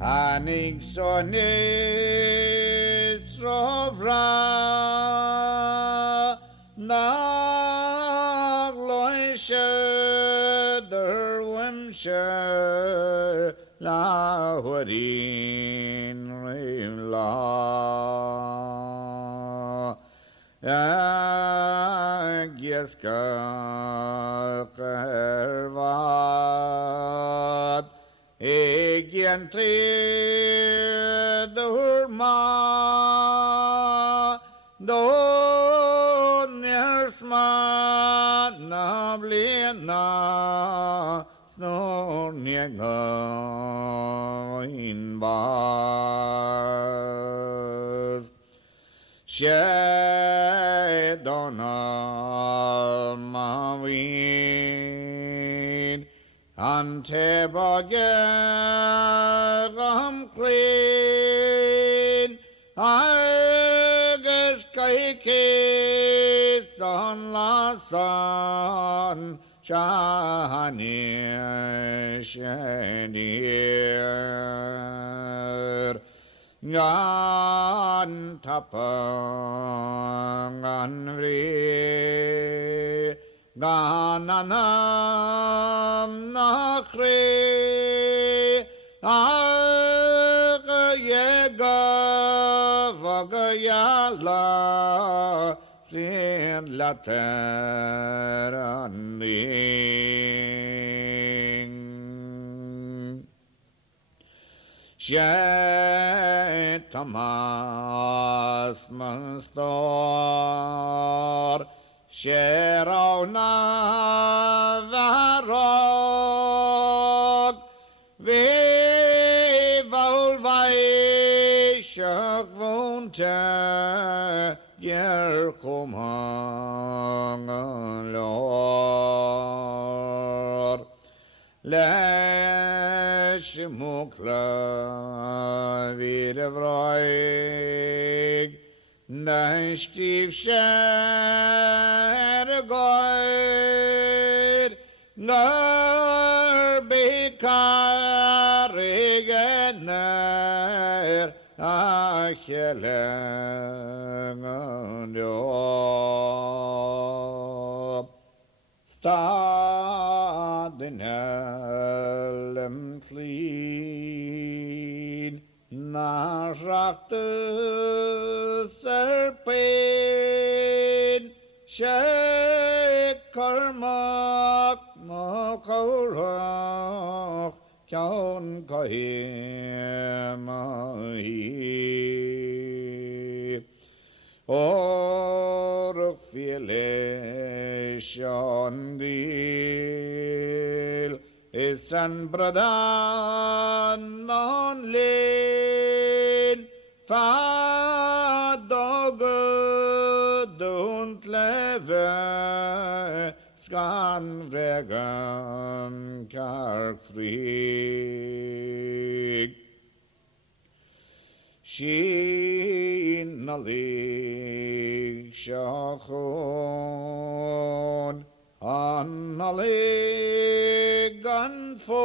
Hanik sonis sovra nag loishe derwimshe la hurin rim la Agyeska kervat Egyentri durma Donnersma nablena Snornjega inbars Shedonal mavin Ante bagam clean Argus kaike son la son Shahani shenir Ngan tapang anvri Gananam nakri Agayega vagayala Sin lateranding Shetamas mastor Sherona varog Vivalvai shakvunte Yerkumangalor Leshmukla videvroig Nashtiv shergoir Narbikarigener Achelengandor Stadinellem clean Narachtu serpin Shekarmak mokorach Kyon kahemahi Oruk fileshondil Isan bradan non lin Fadog don't leve Skan vregan karkfrig Shinalik shachon Annalig ganfon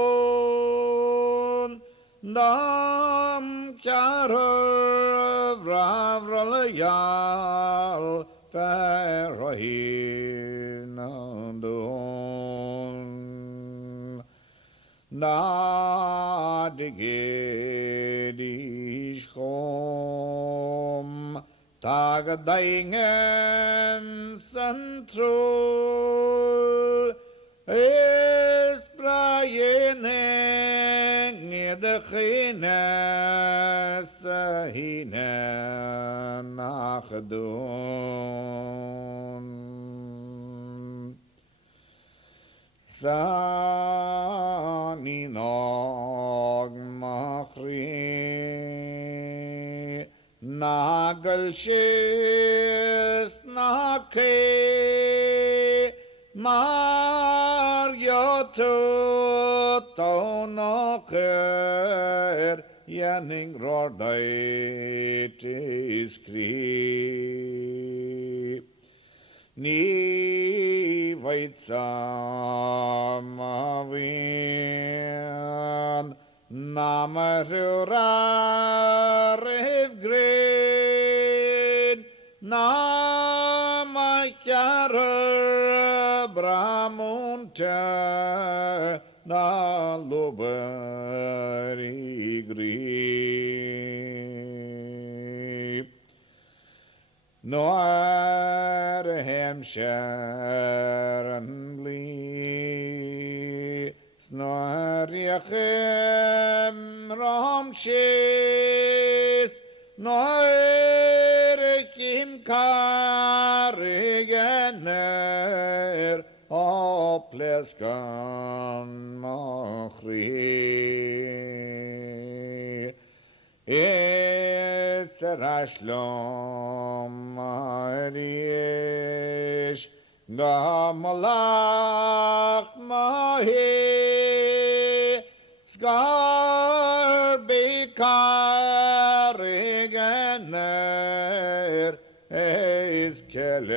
Dam kjarur vravralajal Ferahinandon Nadigedishkom Tagadaingen centrol Esprayene Ngedechine Sahine Nachdun Sani nog machri Nagel shist nake Marjotu tonocher Jenning rodait iskri Ni vaitsam avin Namarura revgren Namakyar Bramunta Nalubari grip Noar hemsharanli Snor yachem ramshes Noar kim karigener Opleskan machri Etzerashlom marish Gamalach mahi Skar bikarigener Eis kelega